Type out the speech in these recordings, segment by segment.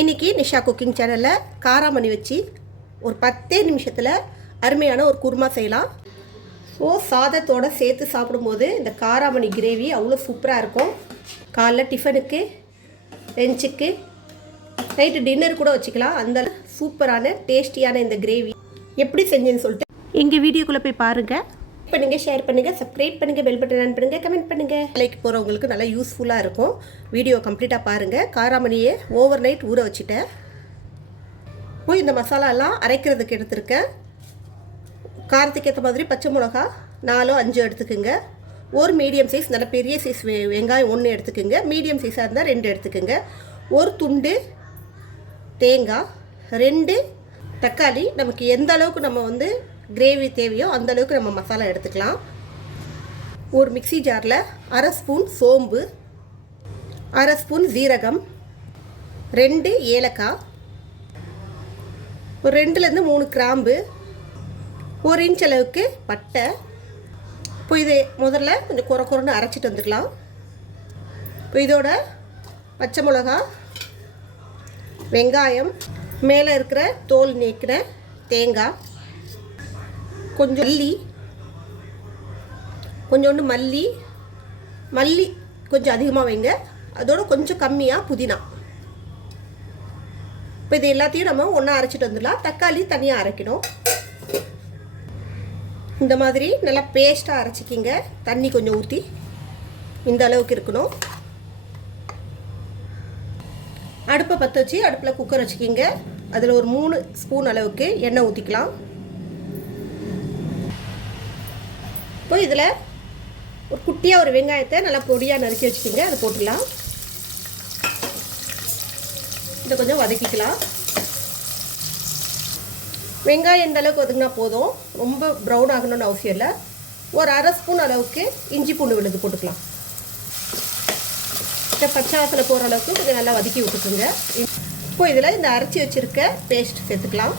இன்னைக்கு நிஷா குக்கிங் சேனலில் காராமணி வச்சு ஒரு பத்தே நிமிஷத்தில் அருமையான ஒரு குருமா செய்யலாம். ஸோ சாதத்தோட சேர்த்து சாப்பிடும்போது இந்த காராமணி கிரேவி அவ்வளோ சூப்பராக இருக்கும். காலைல டிஃபனுக்கு லஞ்சுக்கு நைட்டு டின்னர் கூட வச்சுக்கலாம். அந்த சூப்பரான டேஸ்டியான இந்த கிரேவி. எப்படி செஞ்சேன்னு சொல்லிட்டு எங்கள் வீடியோக்குள்ளே போய் பாருங்கள் பண்ணுங்க ஷேர் பண்ணுங்க சப்ஸ்கிரைப் பண்ணுங்க பெல் பட்டன் ஆன் பண்ணுங்க கமெண்ட் பண்ணுங்க. லைக் போகிறவங்களுக்கு நல்லா யூஸ்ஃபுல்லாக இருக்கும். வீடியோ கம்ப்ளீட்டாக பாருங்க. காராமணியை ஓவர் நைட் ஊற வச்சுட்டேன். போய் இந்த மசாலாலாம் அரைக்கிறதுக்கு எடுத்திருக்கேன். காரத்துக்கு ஏற்ற மாதிரி பச்சை மிளகா நாலோ அஞ்சு எடுத்துக்கோங்க. ஒரு மீடியம் சைஸ் நல்ல பெரிய சைஸ் வெங்காயம் ஒன்று எடுத்துக்கோங்க. மீடியம் சைஸாக இருந்தால் ரெண்டு எடுத்துக்கோங்க. ஒரு துண்டு தேங்காய் ரெண்டு தக்காளி. நமக்கு எந்த அளவுக்கு நம்ம வந்து கிரேவி தேவையோ அந்தளவுக்கு நம்ம மசாலா எடுத்துக்கலாம். ஒரு மிக்ஸி ஜாரில் அரை ஸ்பூன் சோம்பு அரை ஸ்பூன் ஜீரகம் ரெண்டு ஏலக்காய் ஒரு ரெண்டுலேருந்து மூணு கிராம்பு ஒரு இன்ச் அளவுக்கு பட்டை. இப்போ இதை முதல்ல கொஞ்சம் குறை குறைன்னு அரைச்சிட்டு வந்துக்கலாம் இப்போ இதோட பச்சை மிளகா வெங்காயம் மேலே இருக்கிற தோல் நீக்கிற தேங்காய் கொஞ்சம் மல்லி. கொஞ்சோண்டு மல்லி. மல்லி கொஞ்சம் அதிகமாக வைங்க. அதோட கொஞ்சம் கம்மியாக புதினா. இப்போ இது எல்லாத்தையும் நம்ம ஒன்றா அரைச்சிட்டு வந்துடலாம். தக்காளி தனியாக அரைக்கணும். இந்த மாதிரி நல்லா பேஸ்ட்டாக அரைச்சிக்கிங்க. தண்ணி கொஞ்சம் ஊற்றி இந்த அளவுக்கு இருக்கணும். அடுப்பை பற்ற வச்சு அடுப்பில் குக்கர் வச்சுக்கிங்க. அதில் ஒரு மூணு ஸ்பூன் அளவுக்கு எண்ணெய் ஊற்றிக்கலாம் இப்போ இதில் ஒரு குட்டியாக ஒரு வெங்காயத்தை நல்லா பொடியாக நறுக்கி வச்சுக்கோங்க. அதை போட்டுடலாம். இதை கொஞ்சம் வதக்கிக்கலாம். வெங்காயம் எந்த அளவுக்கு வதங்கினா போதும். ரொம்ப ப்ரௌன் ஆகணும்னு அவசியம் இல்லை. ஒரு அரை ஸ்பூன் அளவுக்கு இஞ்சி பூண்டு விழுது போட்டுக்கலாம். இப்போ பச்சை வாசனை போகிற அளவுக்கு கொஞ்சம் நல்லா வதக்கி விட்டுக்குங்க. இப்போ இதில் இந்த அரைச்சி வச்சுருக்க பேஸ்ட் சேர்த்துக்கலாம்.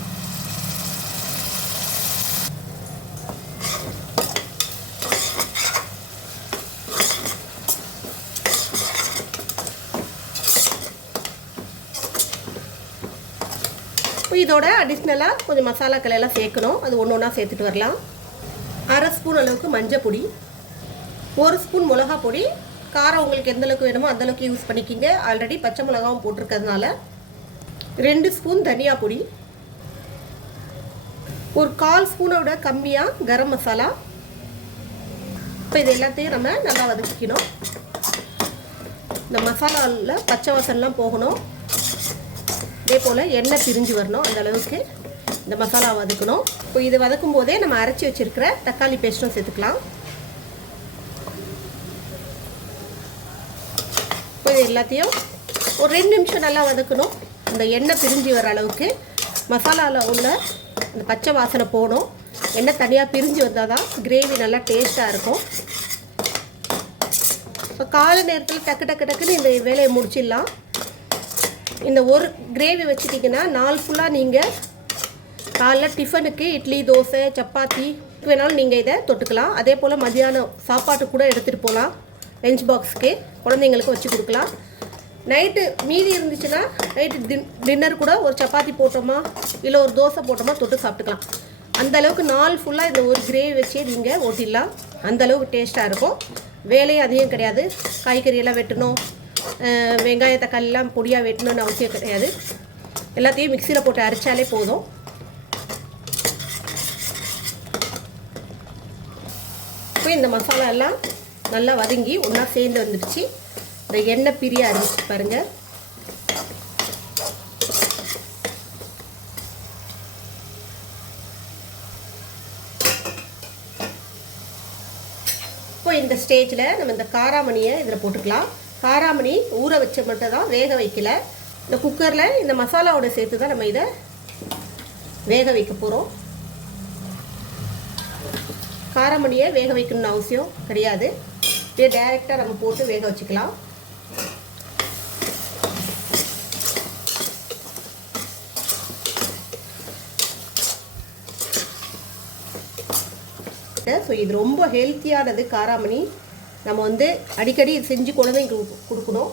இதோட அடிஷ்னலாக கொஞ்சம் மசாலாக்கள் எல்லாம் சேர்க்கணும். அது ஒன்று ஒன்றா சேர்த்துட்டு வரலாம். அரை ஸ்பூன் அளவுக்கு மஞ்சள் பொடி. ஒரு ஸ்பூன் மிளகா பொடி. காரம் உங்களுக்கு எந்த அளவுக்கு வேணுமோ அந்த அளவுக்கு யூஸ் பண்ணிக்கிங்க. ஆல்ரெடி பச்சை மிளகாவும் போட்டிருக்கிறதுனால. ரெண்டு ஸ்பூன் தனியா பொடி. ஒரு கால் ஸ்பூனோட கம்மியாக கரம் மசாலா. இப்போ இது எல்லாத்தையும் நம்ம நல்லா வதக்கிக்கணும். இந்த மசாலாவில் பச்சை வாசல்லாம் போகணும். இதே போல் எண்ணெய் பிரிஞ்சு வரணும் அந்த அளவுக்கு. இந்த மசாலா வதக்கணும். இப்போ இது வதக்கும் போதே நம்ம அரைச்சி வச்சுருக்கிற தக்காளி பேஸ்ட்டும் சேர்த்துக்கலாம். இப்போ இது எல்லாத்தையும் ஒரு ரெண்டு நிமிஷம் நல்லா வதக்கணும். இந்த எண்ணெய் பிரிஞ்சு வர அளவுக்கு மசாலாவில் உள்ள இந்த பச்சை வாசனை போகணும். எண்ணெய் தனியாக பிரிஞ்சு வந்தால் தான் கிரேவி நல்லா டேஸ்ட்டாக இருக்கும். இப்போ காலை நேரத்தில் டக்கு டக்கு டக்குன்னு இந்த வேலையை முடிச்சிடலாம். இந்த ஒரு கிரேவி வச்சுட்டிங்கன்னா நாள் ஃபுல்லாக நீங்கள் காலைல டிஃபனுக்கு இட்லி தோசை சப்பாத்தி வேணாலும் நீங்கள் இதை தொட்டுக்கலாம். அதே போல் மதியானம் சாப்பாட்டு கூட எடுத்துகிட்டு போகலாம் லஞ்ச் பாக்ஸுக்கு குழந்தைங்களுக்கு வச்சு கொடுக்கலாம். நைட்டு மீதி இருந்துச்சுன்னா நைட்டு டின் டின்னர் கூட ஒரு சப்பாத்தி போட்டோமா இல்லை ஒரு தோசை போட்டோமா தொட்டு சாப்பிட்டுக்கலாம். அந்த அளவுக்கு நாள் ஃபுல்லாக இந்த ஒரு கிரேவி வச்சே நீங்கள் ஓட்டிடலாம். அந்தளவுக்கு டேஸ்ட்டாக இருக்கும். வேலையும் அதிகம் கிடையாது. காய்கறியெல்லாம் வெட்டணும். வெங்காய தக்காளிலாம் பொடியாக வெட்டணும்னு அவசியம் கிடையாது. எல்லாத்தையும் மிக்சியில் போட்டு அரைச்சாலே போதும். இப்போ இந்த மசாலா எல்லாம் நல்லா வதங்கி ஒன்றா சேர்ந்து வந்துடுச்சு. இந்த எண்ணெய் பிரிய ஆரம்பிச்சு பாருங்கள் இப்போ இந்த ஸ்டேஜில் நம்ம இந்த காராமணியை இதில் போட்டுக்கலாம். காராமணி ஊற வச்ச மட்டும் தான் வேக வைக்கல. இந்த குக்கரில் இந்த மசாலாவோட சேர்த்து தான் நம்ம இதை வேக வைக்க போகிறோம் காரமணியை வேக வைக்கணும்னு அவசியம் கிடையாது. இதே டைரெக்டாக நம்ம போட்டு வேக வச்சுக்கலாம். ஸோ இது ரொம்ப ஹெல்த்தியானது காராமணி. நம்ம வந்து அடிக்கடி செஞ்சு குழந்தைங்களுக்கு கொடுக்கணும்.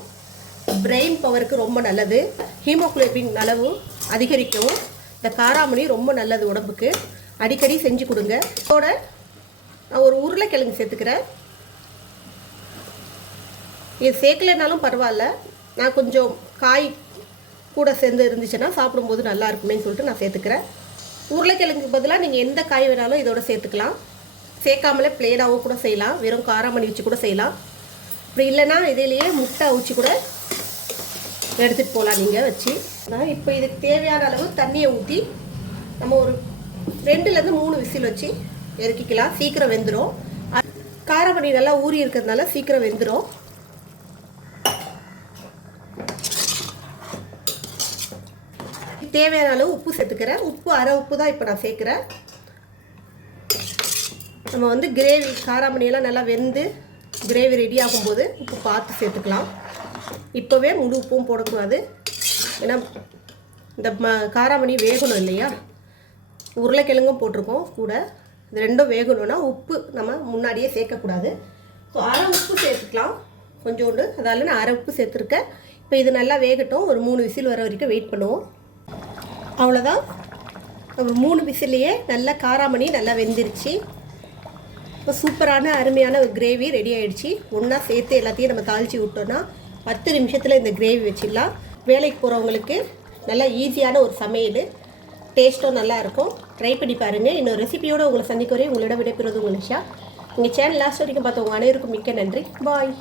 பிரெயின் பவருக்கு ரொம்ப நல்லது. ஹீமோகுளோபின் அளவு அதிகரிக்கவும். இந்த காராமணி ரொம்ப நல்லது உடம்புக்கு. அடிக்கடி செஞ்சு கொடுங்க. இதோட நான் ஒரு உருளைக்கிழங்கு சேர்த்துக்கிறேன். இது சேர்க்கலைனாலும் பரவாயில்ல. நான் கொஞ்சம் காய் கூட சேர்ந்து இருந்துச்சுன்னா சாப்பிடும்போது நல்லா இருக்குமேன்னு சொல்லிட்டு நான் சேர்த்துக்கிறேன். உருளைக்கிழங்குக்கு பதிலாக நீங்கள் எந்த காய் வேணாலும் இதோட சேர்த்துக்கலாம். சேர்க்காமலே பிளேடாகவும் கூட செய்யலாம். வெறும் காராமணி வச்சு கூட செய்யலாம். அப்படி இல்லைன்னா இதிலேயே முட்டை அவிச்சு கூட எடுத்துகிட்டு போகலாம் நீங்கள் வச்சு. நான் இப்போ இதுக்கு தேவையான அளவு தண்ணியை ஊற்றி நம்ம ஒரு ரெண்டுலேருந்து மூணு விசில் வச்சு இறக்கிக்கலாம். சீக்கிரம் வெந்துடும் காரமணி நல்லா ஊறி இருக்கிறதுனால சீக்கிரம் வெந்துடும் தேவையான அளவு உப்பு சேர்த்துக்கிறேன். உப்பு அரை உப்பு தான் இப்போ நான் சேர்க்குறேன். நம்ம வந்து கிரேவி காராமணியெல்லாம் நல்லா வெந்து கிரேவி ரெடி ஆகும்போது உப்பு பார்த்து சேர்த்துக்கலாம். இப்போவே முழு உப்பும் போடக்கூடாது. ஏன்னா இந்த ம காராமணி வேகணும் இல்லையா? உருளைக்கிழங்கும் போட்டிருக்கோம் கூட. இது ரெண்டும் வேகணும்னா உப்பு நம்ம முன்னாடியே சேர்க்கக்கூடாது. ஸோ அரை உப்பு சேர்த்துக்கலாம். கொஞ்சோண்டு. அதால நான் அரை உப்பு சேர்த்துருக்கேன். இப்போ இது நல்லா வேகட்டும். ஒரு மூணு விசில் வர வரைக்கும் வெயிட் பண்ணுவோம். அவ்வளோதான் மூணு விசிலையே நல்லா காராமணி நல்லா வெந்துருச்சு. இப்போ சூப்பரான அருமையான ஒரு கிரேவி ரெடி ஆகிடுச்சு ஒன்றா சேர்த்து எல்லாத்தையும் நம்ம தாளித்து விட்டோன்னா பத்து நிமிஷத்தில் இந்த கிரேவி வச்சிடலாம். வேலைக்கு போகிறவங்களுக்கு நல்லா ஈஸியான ஒரு சமையல். டேஸ்ட்டும் நல்லாயிருக்கும் ட்ரை பண்ணி பாருங்கள் இன்னொரு ரெசிபியோடு உங்களை சந்திக்க வரையும் உங்களோட விடைபெறுவது உங்கள் நிஷா. எங்கள் சேனல் லாஸ்ட் வரைக்கும் பார்த்தவங்க அனைவருக்கும் மிக்க நன்றி. பாய்